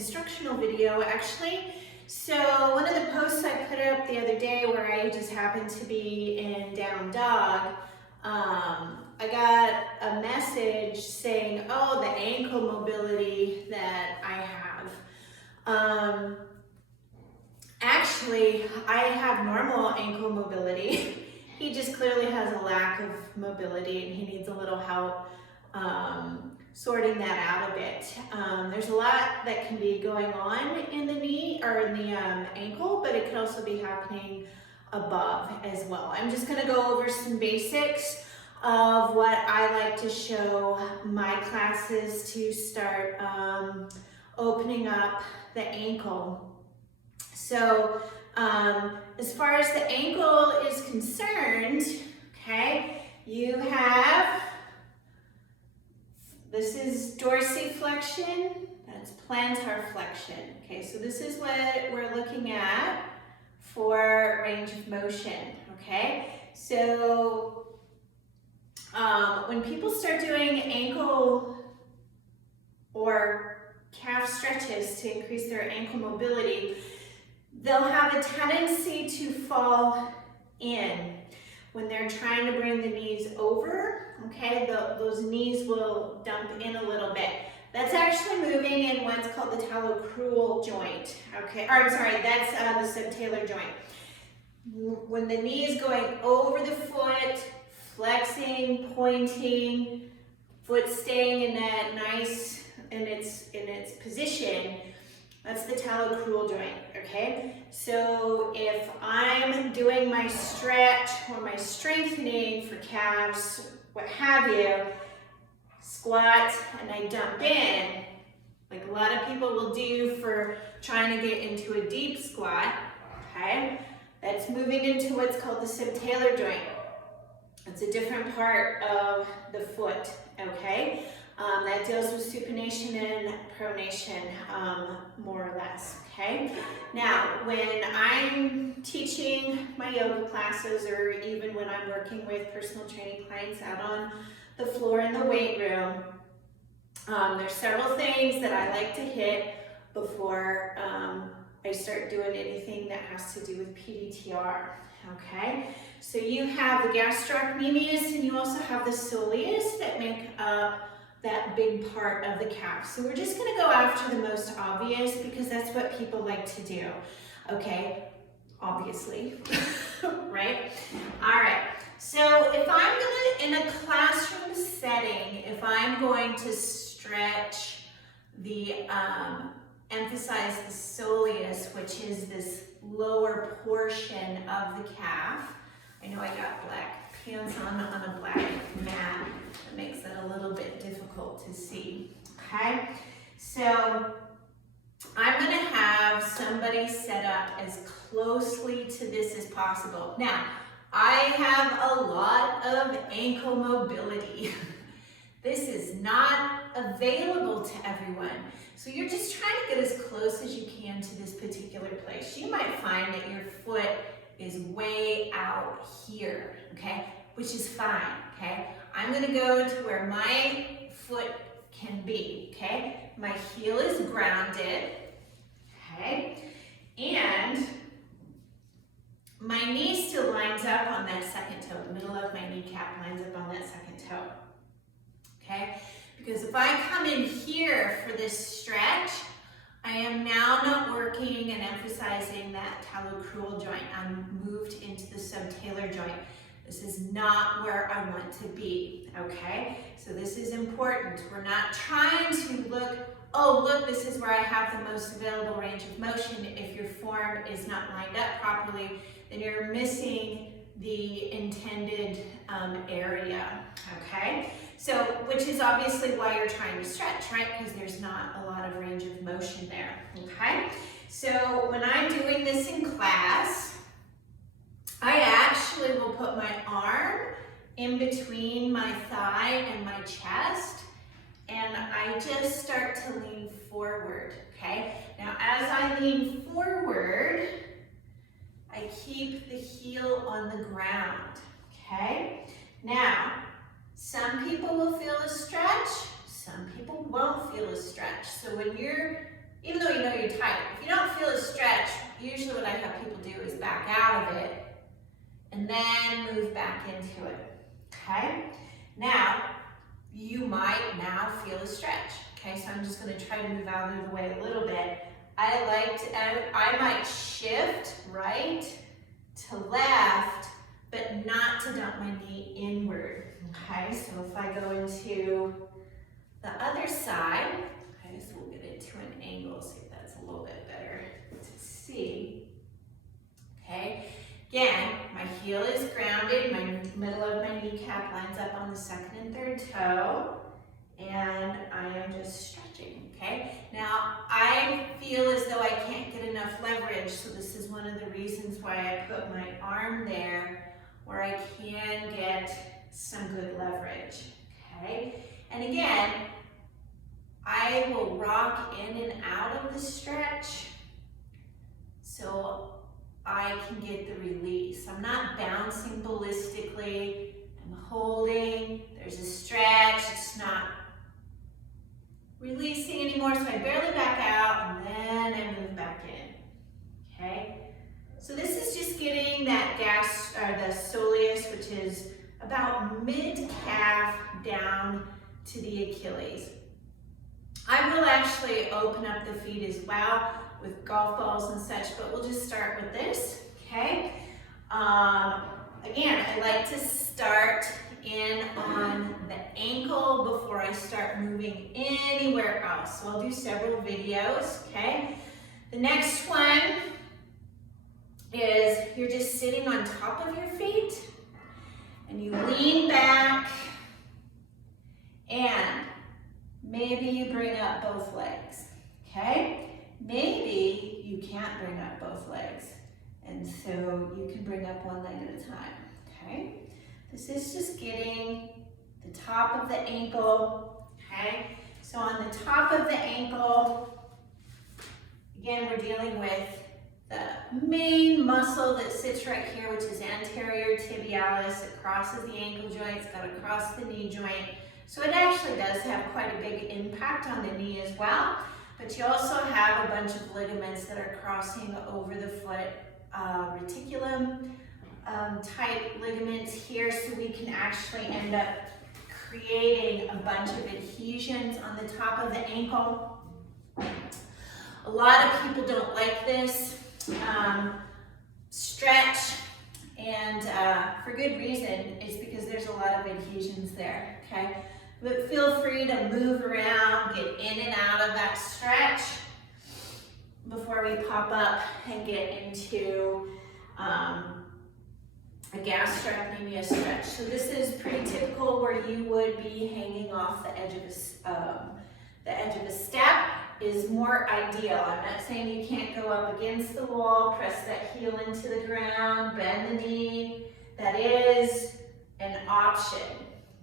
instructional video actually. So one of the posts I put up the other day where I just happened to be in down dog, I got a message saying, oh, the ankle mobility that I have. Actually, I have normal ankle mobility. He just clearly has a lack of mobility and he needs a little help sorting that out a bit. There's a lot that can be going on in the knee or in the ankle, but it could also be happening above as well. I'm just gonna go over some basics of what I like to show my classes to start opening up the ankle. So as far as the ankle is concerned, okay, you have, this is dorsiflexion, that's plantar-flexion. Okay, so this is what we're looking at for range of motion, okay? So when people start doing ankle or calf stretches to increase their ankle mobility, they'll have a tendency to fall in when they're trying to bring the knees over, okay? Those knees will dump in a little bit. That's actually moving in what's called the talo-crual joint, okay? Or I'm sorry, that's the sub-talor joint. When the knee is going over the foot, flexing, pointing, foot staying in that nice, in its position, that's the talo-crual joint, okay? So if I'm doing my stretch or my strengthening for calves, what have you, squat and I dump in, like a lot of people will do for trying to get into a deep squat, okay? That's moving into what's called the sub-talor joint. It's a different part of the foot, okay? That deals with supination and pronation, more or less, okay? Now, when I'm teaching my yoga classes or even when I'm working with personal training clients out on the floor in the weight room, there's several things that I like to hit before I start doing anything that has to do with PDTR, okay? So you have the gastrocnemius and you also have the soleus that make up that big part of the calf. So we're just gonna go after the most obvious because that's what people like to do, okay? Obviously, right? All right, so if I'm gonna, in a classroom setting, if I'm going to stretch the, emphasize the soleus, which is this lower portion of the calf. I know I got black pants on a black mat. That makes it a little bit difficult to see, okay? So I'm gonna have somebody set up as closely to this as possible. Now, I have a lot of ankle mobility. This is not available to everyone. So you're just trying to get as close as you can to this particular place. You might find that your foot is way out here, okay? Which is fine, okay? I'm gonna go to where my foot can be, okay? My heel is grounded, okay? And my knee still lines up on that second toe. The middle of my kneecap lines up on that second toe, okay? Because if I come in here for this stretch, I am now not working and emphasizing that talo-crual joint. I'm moved into the sub-talor joint. This is not where I want to be, okay? So this is important. We're not trying to look, oh, look, this is where I have the most available range of motion. If your form is not lined up properly, then you're missing the intended area, okay? So, which is obviously why you're trying to stretch, right? Because there's not a lot of range of motion there, okay? So when I'm doing this in class, I actually will put my arm in between my thigh and my chest, and I just start to lean forward, okay? Now, as I lean forward, I keep the heel on the ground, okay? Now, some people will feel a stretch, some people won't feel a stretch. So when you're even though you know you're tight. If you don't feel a stretch, usually what I have people do is back out of it and then move back into it, okay? Now, you might now feel a stretch, okay? So I'm just gonna try to move out of the way a little bit. I might shift right to left, but not to dump my knee inward, okay? So if I go into the other side, okay, so we'll get into an angle, see if that's a little bit better to see, okay? Again, my heel is grounded, my middle of my kneecap lines up on the second and third toe, and I am just stretching, okay? Now, I feel as though I can't get enough leverage, so this is one of the reasons why I put my arm there, where I can get some good leverage, okay? And again, I will rock in and out of the stretch, so I can get the release. I'm not bouncing ballistically, I'm holding, there's a stretch, it's not releasing anymore, so I barely back out and then I move back in, okay? So this is just getting that the soleus, which is about mid-calf down to the Achilles. I will actually open up the feet as well with golf balls and such, but we'll just start with this, okay? Again, I like to start in on the ankle before I start moving anywhere else. So I'll do several videos, okay? The next one is you're just sitting on top of your feet and you lean back and maybe you bring up both legs, okay? Maybe you can't bring up both legs, and so you can bring up one leg at a time, okay? This is just getting the top of the ankle, okay? So on the top of the ankle, again, we're dealing with the main muscle that sits right here, which is anterior tibialis. It crosses the ankle joint, it's got to cross the knee joint. So it actually does have quite a big impact on the knee as well. But you also have a bunch of ligaments that are crossing over the foot, reticulum type ligaments here, so we can actually end up creating a bunch of adhesions on the top of the ankle. A lot of people don't like this stretch, and for good reason. It's because there's a lot of adhesions there, okay? But feel free to move around, get in and out of that stretch before we pop up and get into a gastrocnemius stretch. So this is pretty typical where you would be hanging off the edge of a step is more ideal. I'm not saying you can't go up against the wall, press that heel into the ground, bend the knee. That is an option,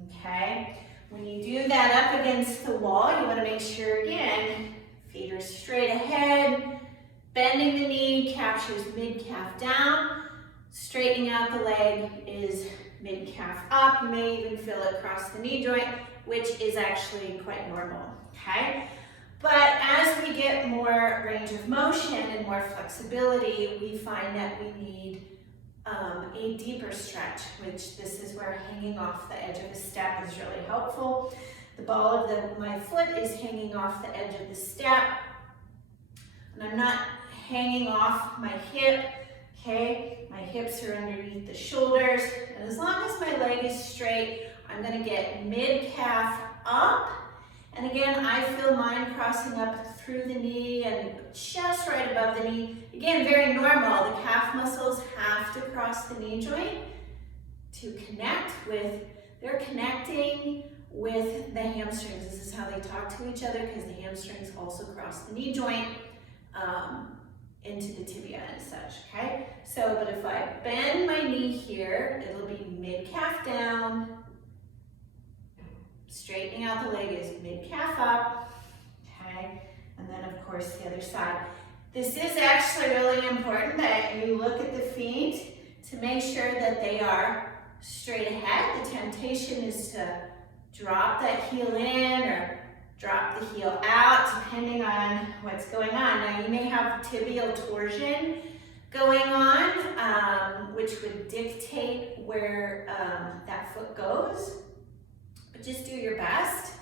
okay? When you do that up against the wall, you want to make sure, again, feet are straight ahead, bending the knee captures mid-calf down, straightening out the leg is mid-calf up. You may even feel it across the knee joint, which is actually quite normal, okay? But as we get more range of motion and more flexibility, we find that we need a deeper stretch, which this is where hanging off the edge of a step is really helpful. The ball of my foot is hanging off the edge of the step, and I'm not hanging off my hip, okay? My hips are underneath the shoulders, and as long as my leg is straight, I'm gonna get mid-calf up. And again, I feel mine crossing up through the knee and just right above the knee. Again, very normal. The calf muscles have to cross the knee joint to connect with, they're connecting with the hamstrings. This is how they talk to each other, because the hamstrings also cross the knee joint into the tibia and such, okay? So, but if I bend my knee here, it'll be mid-calf down. Straightening out the leg is mid-calf up, okay? And then of course the other side. This is actually really important that you look at the feet to make sure that they are straight ahead. The temptation is to drop that heel in or Drop the heel out depending on what's going on. Now you may have tibial torsion going on, which would dictate where that foot goes. But just do your best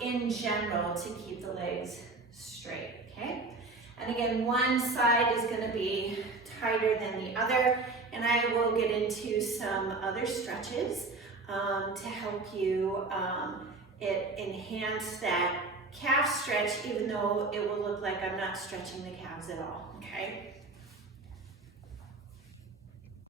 in general to keep the legs straight, okay? And again, one side is gonna be tighter than the other, and I will get into some other stretches to help you enhance that calf stretch, even though it will look like I'm not stretching the calves at all, okay?